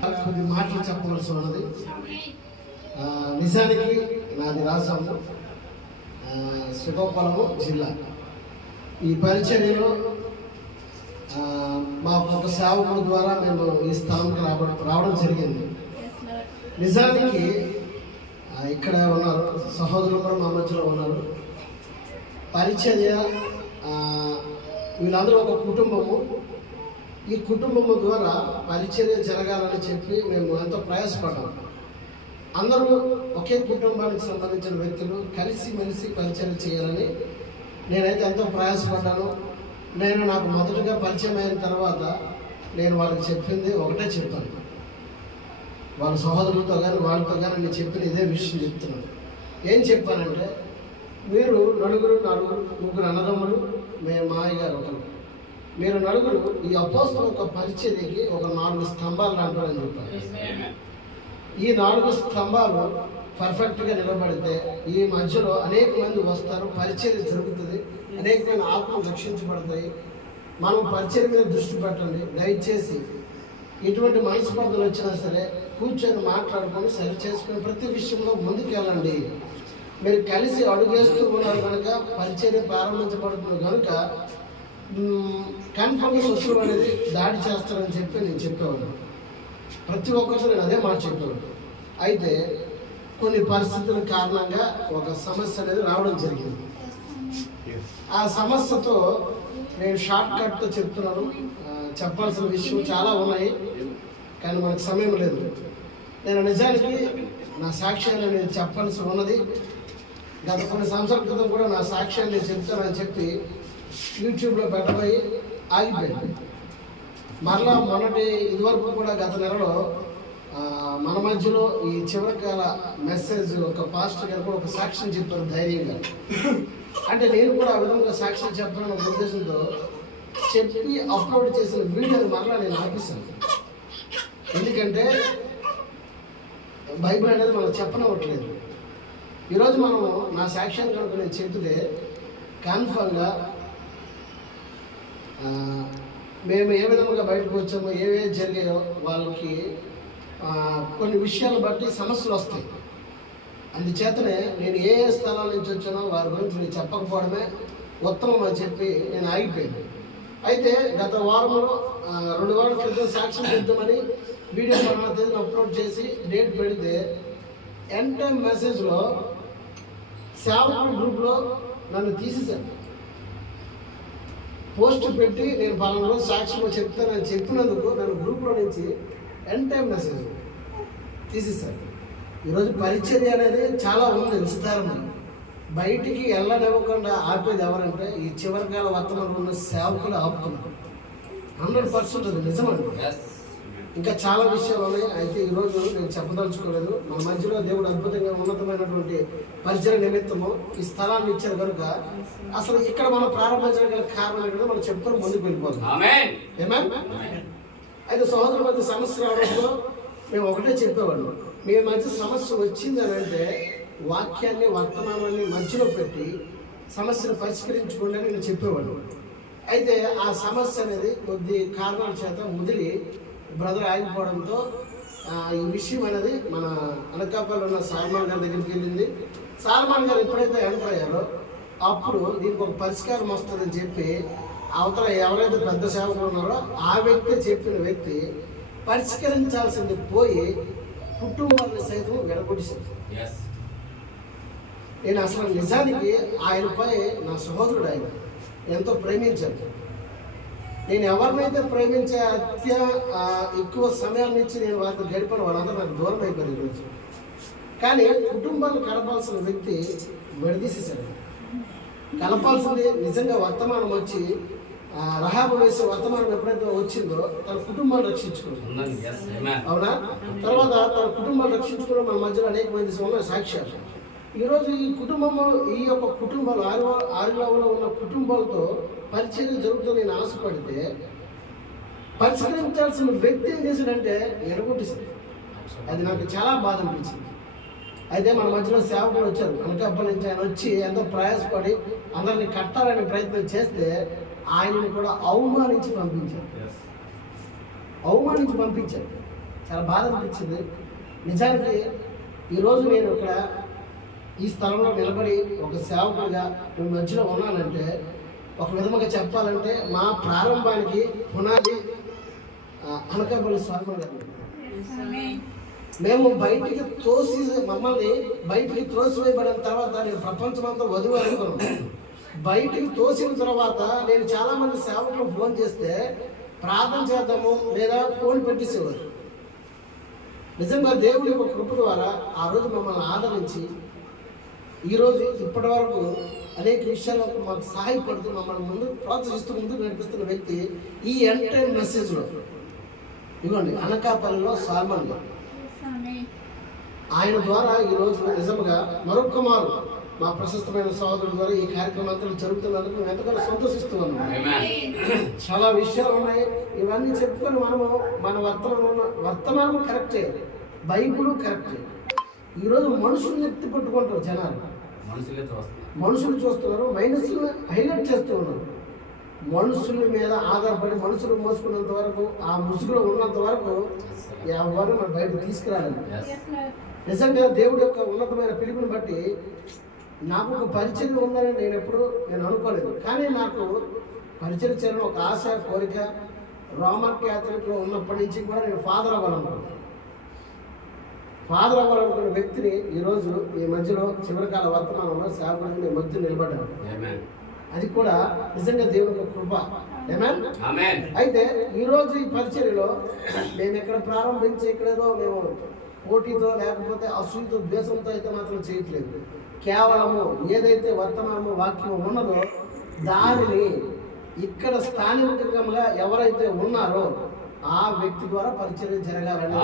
కొద్ది మాటలు చెప్పవలసి ఉన్నది. నిజానికి నాది రాజాము, శ్రీకాకుళము జిల్లా. ఈ పరిచర్యలో మా ఒక సేవకుల ద్వారా మేము ఈ స్థానంకి రావడం జరిగింది. నిజానికి ఇక్కడ ఉన్నారు సహోదరులు కూడా మా మధ్యలో ఉన్నారు. పరిచర్య వీళ్ళందరూ ఒక కుటుంబము. ఈ కుటుంబము ద్వారా పరిచర్య జరగాలని చెప్పి మేము ఎంతో ప్రయాసపడ్డాము. అందరూ ఒకే కుటుంబానికి సంబంధించిన వ్యక్తులు కలిసిమెలిసి పరిచర్య చేయాలని నేనైతే ఎంతో ప్రయాసపడ్డాను. నాకు మొదటగా పరిచయం అయిన తర్వాత నేను వాళ్ళకి చెప్పింది ఒకటే చెప్పాను. వాళ్ళ సహోదరులతో కానీ వాళ్ళతో కానీ నేను చెప్పిన ఇదే విషయం చెప్తున్నాను. ఏం చెప్పానంటే, మీరు ముగ్గురు అన్నదమ్ములు, మేము మామయ్య గారు ఒకరు, మీరు నలుగురు ఈ అపోస్తల ఒక పరిచర్యకి ఒక 4 స్తంభాలు లాంటివని చెప్పారు. ఈ 4 స్తంభాలు పర్ఫెక్ట్గా నిలబడితే ఈ మధ్యలో అనేక మంది వస్తారు, పరిచర్య జరుగుతుంది, అనేకమైన ఆత్మలు రక్షించబడతాయి. మనం పరిచర్య మీద దృష్టి పెట్టండి. దయచేసి ఎటువంటి మనస్పర్ధలు వచ్చినా సరే కూర్చొని మాట్లాడుకొని సరి చేసుకుని ప్రతి విషయంలో ముందుకు వెళ్ళండి. మీరు కలిసి అడుగేస్తూ ఉన్నారు కనుక పరిచర్య ప్రారంభించబడుతుంది కనుక కన్ఫర్మ్గా శత్రువు అనేది దాడి చేస్తారని చెప్పి నేను చెప్పేవాడు. ప్రతి ఒక్కరితో నేను అదే మాట చెప్పేవాడు. అయితే కొన్ని పరిస్థితుల కారణంగా ఒక సమస్య అనేది రావడం జరిగింది. ఆ సమస్యతో నేను షార్ట్ కట్తో చెప్తున్నాను. చెప్పాల్సిన విషయం చాలా ఉన్నాయి కానీ మనకు సమయం లేదు. నేను నిజానికి నా సాక్ష్యాన్ని నేను చెప్పాల్సి ఉన్నది. గత కొన్ని సంవత్సరాల క్రితం కూడా నా సాక్ష్యాన్ని నేను చెప్తానని చెప్పి యూట్యూబ్లో పెట్టబోయి ఆగిపోయింది. మరలా ఇదివరకు కూడా గత నెలలో మన మధ్యలో ఈ చివరికాల మెసేజ్ ఒక పాస్టర్ గారు కూడా ఒక సాక్ష్యం చెప్పారు ధైర్యంగా. అంటే నేను కూడా ఆ విధంగా సాక్ష్యం చెప్పాలని ఒక ఉద్దేశంతో చెప్పి అప్లోడ్ చేసిన వీడియోని మరలా నేను ఆపిస్తాను. ఎందుకంటే బైబిల్ అనేది మనం చెప్పనవట్లేదు. ఈరోజు మనము నా సాక్ష్యాన్ని కనుక నేను చెప్తే కన్ఫర్మ్గా మేము ఏ విధంగా బయటకు వచ్చామో ఏవేవి జరిగాయో వాళ్ళకి కొన్ని విషయాలను బట్టి సమస్యలు వస్తాయి. అందుచేతనే నేను ఏ స్థలాల నుంచి వచ్చానో వారి గురించి నేను చెప్పకపోవడమే ఉత్తమం అని చెప్పి నేను ఆగిపోయాను. అయితే గత వారంలో 2 వారాల క్రితం సాక్ష్యం చెప్తామని వీడియో 4వ తేదీన అప్లోడ్ చేసి డేట్ పెడితే ఎండ్ టైం మెసేజ్లో సేవకుల గ్రూప్లో నన్ను తీసేశాను. పోస్ట్ పెట్టి నేను పలానా రోజు సాక్ష్యంలో చెప్తానని చెప్పినందుకు నన్ను గ్రూప్లో నుంచి ఎండ్ టైం మెసేజ్ తీసేశాను. ఈరోజు పరిచర్య అనేది చాలా ఉంది, విస్తారమైన. బయటికి వెళ్ళనివ్వకుండా ఆపేది ఎవరంటే ఈ చివరికాల వర్తమానంలో ఉన్న సేవకులు ఆపుతున్నారు. 100% అది నిజమండి. ఇంకా చాలా విషయాలు ఉన్నాయి. అయితే ఈరోజు నేను చెప్పదలుచుకోలేదు. మన మధ్యలో దేవుడు అద్భుతంగా ఉన్నతమైనటువంటి పరిచర్య నిమిత్తము ఈ స్థలాన్ని ఇచ్చారు కనుక అసలు ఇక్కడ మనం ప్రారంభించడం గల కారణం ఏంటంటే మనం చెప్పుకొని ముందుకు వెళ్ళిపోతాం. అయితే సహోదరుల మధ్య సమస్య రావడంలో మేము ఒకటే చెప్పేవాళ్ళం, మీ మధ్య సమస్య వచ్చిందని అంటే వాక్యాన్ని వర్తమానాన్ని మధ్యలో పెట్టి సమస్యను పరిష్కరించుకోండి అని నేను చెప్పేవాడు. అయితే ఆ సమస్య అనేది కొద్ది కారణాల చేత ముదిరి బ్రదర్ ఆగిపోవడంతో ఈ విషయం అనేది మన అనకాపల్లిలో ఉన్న సాల్మాన్ గారి దగ్గరికి వెళ్ళింది. సాల్మాన్ గారు ఎప్పుడైతే ఎంటర్ అయ్యారో అప్పుడు దీనికి ఒక పరిష్కారం వస్తుందని చెప్పి అవతల ఎవరైతే పెద్ద సేవకులు ఉన్నారో ఆ వ్యక్తి చెప్పిన వ్యక్తి పరిష్కరించాల్సింది పోయి కుటుంబాన్ని సైతం విడగొట్టేశారు. నేను అసలు నిజానికి ఆయనపై నా సహోదరుడు ఆయన ఎంతో ప్రేమించాను. నేను ఎవరినైతే ప్రేమించే ఎక్కువ సమయాన్ని ఇచ్చి నేను వారితో గడిపిన వాళ్ళందరూ నాకు దూరం అయిపోయారు ఈరోజు. కానీ కుటుంబాన్ని కలపాల్సిన వ్యక్తి విడదీసేశాడు. కలపాల్సింది నిజంగా వర్తమానం వచ్చి రహాబు వేసే వర్తమానం ఎప్పుడైతే వచ్చిందో తన కుటుంబాన్ని రక్షించుకుంది. అవునా? తర్వాత తన కుటుంబాన్ని రక్షించుకోవడం మన మధ్యలో అనేక మంది ఉన్న సాక్ష్యాలు. ఈరోజు ఈ యొక్క కుటుంబాలు ఆరులో ఉన్న కుటుంబాలతో పరిచయం జరుగుతుంది. నేను ఆశపడితే పరిష్కరించాల్సిన వ్యక్తి ఏం చేశాడంటే ఎరగొట్టేశాడు. అది నాకు చాలా బాధ అనిపించింది. అయితే మన మధ్యలో సేవకులు వచ్చారు. అనకాపల్లి నుంచి ఆయన వచ్చి ఎంతో ప్రయాసపడి అందరినీ కట్టాలని ప్రయత్నం చేస్తే ఆయనని కూడా అవమానించి పంపించారు. చాలా బాధ అనిపించింది. నిజానికి ఈరోజు నేను ఇక్కడ ఈ స్థలంలో నిలబడి ఒక సేవకుడిగా మీ మధ్యలో ఉన్నానంటే ఒక విధముగా చెప్పాలంటే మా ప్రారంభానికి పునాది అనకాపల్లి స్వామి గారు. మేము బయటికి మమ్మల్ని బయటికి త్రోసివేయబడిన తర్వాత నేను ప్రపంచమంతా వధువు అనుకున్నాను. బయటికి తోసిన తర్వాత నేను చాలా మంది సేవకులు ఫోన్ చేస్తే ప్రార్థన చేద్దాము లేదా ఫోన్ పెట్టేసేవారు. నిజంగా దేవుడి యొక్క కృప ద్వారా ఆ రోజు మమ్మల్ని ఆదరించి ఈరోజు ఇప్పటి వరకు అనేక విషయాలకు మాకు సహాయపడుతూ మమ్మల్ని ముందు ప్రోత్సహిస్తూ ముందుకు నడిపిస్తున్న వ్యక్తి ఈ ఎంటైర్ మెసేజ్లో ఇవ్వండి అనకాపల్లిలో సాల్మన్ గారు. ఆయన ద్వారా ఈరోజు నిజంగా మరొక మారు మా ప్రశస్తమైన సోదరుల ద్వారా ఈ కార్యక్రమాలు జరుగుతున్నందుకు మేము ఎంతగానో సంతోషిస్తూ ఉన్నాం. చాలా విషయాలు ఉన్నాయి, ఇవన్నీ చెప్పుకొని మనము మన వర్తమానం కరెక్టే, బైబుల్ కరెక్టే. ఈరోజు మనుషులు ఎత్తి పట్టుకుంటారు జనాలు, మనుషులు చూస్తున్నారు, మైనస్లు హైలైట్ చేస్తూ ఉన్నారు. మనుషుల మీద ఆధారపడి మనుషులు మోసుకున్నంత వరకు ఆ ముసుగులో ఉన్నంత వరకు ఎవరు మన బయటకు తీసుకురాలేదు. నిజంగా దేవుడి యొక్క ఉన్నతమైన పిలుపుని బట్టి నాకు ఒక పరిచయం ఉందని నేను అనుకోలేదు. కానీ నాకు పరిచయం చేయడం ఒక ఆశ, కోరిక. రోమన్ క్యాథలిక్లో ఉన్నప్పటి నుంచి కూడా నేను ఫాదర్ అవ్వాలనుకున్న వ్యక్తిని ఈరోజు ఈ మధ్యలో చివరికాల వర్తమానంలో సేవకుడిని నేను మధ్య నిలబడ్డాను. అది కూడా నిజంగా దేవుని కృప. అయితే ఈరోజు ఈ పరిచర్యలో మేము ఎక్కడ ప్రారంభించి ఇక్కడేదో మేము పోటీతో లేకపోతే అసూయతో ద్వేషంతో అయితే మాత్రం చేయట్లేదు. కేవలము ఏదైతే వర్తమానము వాక్యము ఉన్నదో దానిని ఇక్కడ స్థానికంగా ఎవరైతే ఉన్నారో ఆ వ్యక్తి ద్వారా పరిచర్య జరగాలని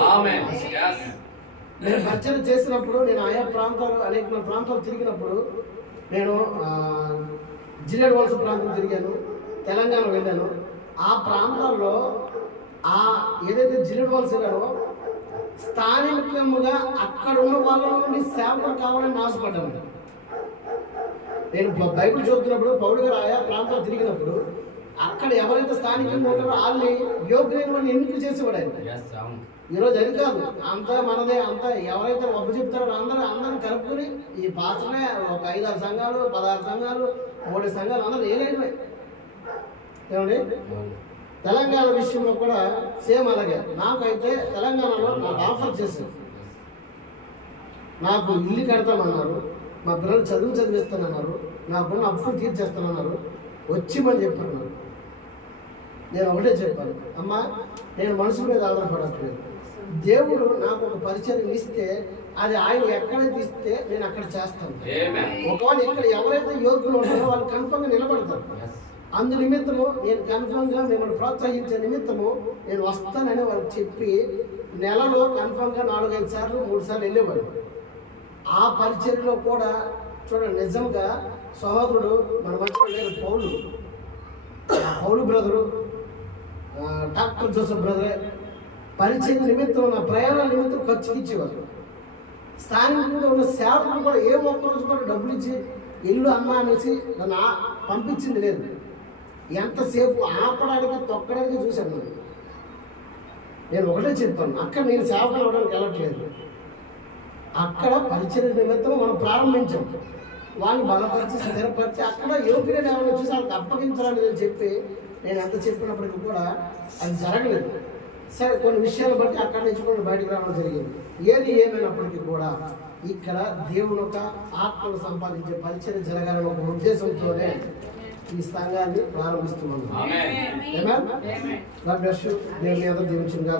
నేను పరిచయం చేసినప్పుడు నేను ఆయా ప్రాంతాలు అనేక ప్రాంతాలు తిరిగినప్పుడు నేను జిల్లేడు వలస ప్రాంతం తిరిగాను, తెలంగాణ వెళ్ళాను. ఆ ప్రాంతాల్లో ఏదైతే జిల్లేడు వలస వెళ్ళానో స్థానికంగా అక్కడ ఉన్న వాళ్ళ నుండి సేవకులు కావాలని ఆశపడ్డాను. నేను బైబిల్ చదువుతున్నప్పుడు పౌలు గారు ఆయా ప్రాంతాలు తిరిగినప్పుడు అక్కడ ఎవరైతే స్థానికంగా ఉంటారో వాళ్ళని యోగ్యమైన వాళ్ళని ఎన్నిక చేసేవాడు ఆయన. ఈరోజు అది కాదు, అంతా మనదే, అంతా ఎవరైతే ఒప్పు చెప్తారో అందరూ కలుపుకొని ఈ పాత్రనే ఒక 5-6 సంఘాలు 16 సంఘాలు 3 సంఘాలు అందరూ ఏమైనా ఏమండి. తెలంగాణ విషయంలో కూడా సేమ్ అలాగే. నాకైతే తెలంగాణలో నాకు ఆఫర్ చేశారు, నాకు ఇల్లు కడతామన్నారు, మా పిల్లలు చదివిస్తానన్నారు, నాకున్న అప్పులు తీర్చేస్తానన్నారు, వచ్చిమని చెప్పారు. నేను ఒకటే చెప్పాను, అమ్మా నేను మనుషుల మీద ఆధారపడట్లేదు. దేవుడు నాకు ఒక పరిచయం ఇస్తే అది ఆయన ఎక్కడైతే ఇస్తే నేను అక్కడ చేస్తాను. ఒకవేళ ఇక్కడ ఎవరైతే యోగ్యులు ఉంటారో వాళ్ళు కన్ఫర్మ్గా నిలబడతారు. అందు నిమిత్తము నేను కన్ఫర్మ్గా మిమ్మల్ని ప్రోత్సహించే నిమిత్తము నేను వస్తానని వాళ్ళకి చెప్పి నెలలో కన్ఫర్మ్గా 4-5 సార్లు 3 సార్లు వెళ్ళేవాడు. ఆ పరిచర్యలో కూడా చూడండి, నిజంగా సహోదరుడు మన మధ్యలో లేరు, పౌలు బ్రదరు, డాక్టర్ జోసెఫ్ బ్రదరే పరిచయ నిమిత్తం నా ప్రయాణాల నిమిత్తం ఖర్చుకి ఇచ్చేవారు. స్థానికంగా ఉన్న సేవకులు కూడా ఏ ఒక్కరోజు కూడా డబ్బులు ఇచ్చి ఇల్లు అమ్మా అనేసి నన్ను పంపించింది లేదు. ఎంతసేపు ఆపడానికి తొక్కడానికి చూశాను. నేను ఒకటే చెప్పాను, అక్కడ నేను సేవకులు అవ్వడానికి వెళ్ళట్లేదు. అక్కడ పరిచయ నిమిత్తం మనం ప్రారంభించాం, వాళ్ళని బలపరిచి స్థిరపరిచి అక్కడ యోగ్యులను ఎవరైనా చూసి వాళ్ళకి అప్పగించాలని నేను చెప్పి నేను ఎంత చెప్పినప్పటికీ కూడా అది జరగలేదు. సరే, కొన్ని విషయాలు బట్టి అక్కడి నుంచి కూడా బయటకు రావడం జరిగింది. ఏది ఏమైనప్పటికీ కూడా ఇక్కడ దేవుని ఒక ఆత్మను సంపాదించే పరిచయం జరగాలని ఒక ఉద్దేశంతోనే ఈ సంఘాన్ని ప్రారంభిస్తున్నాను. దేవుని అందరూ దీవించుగా.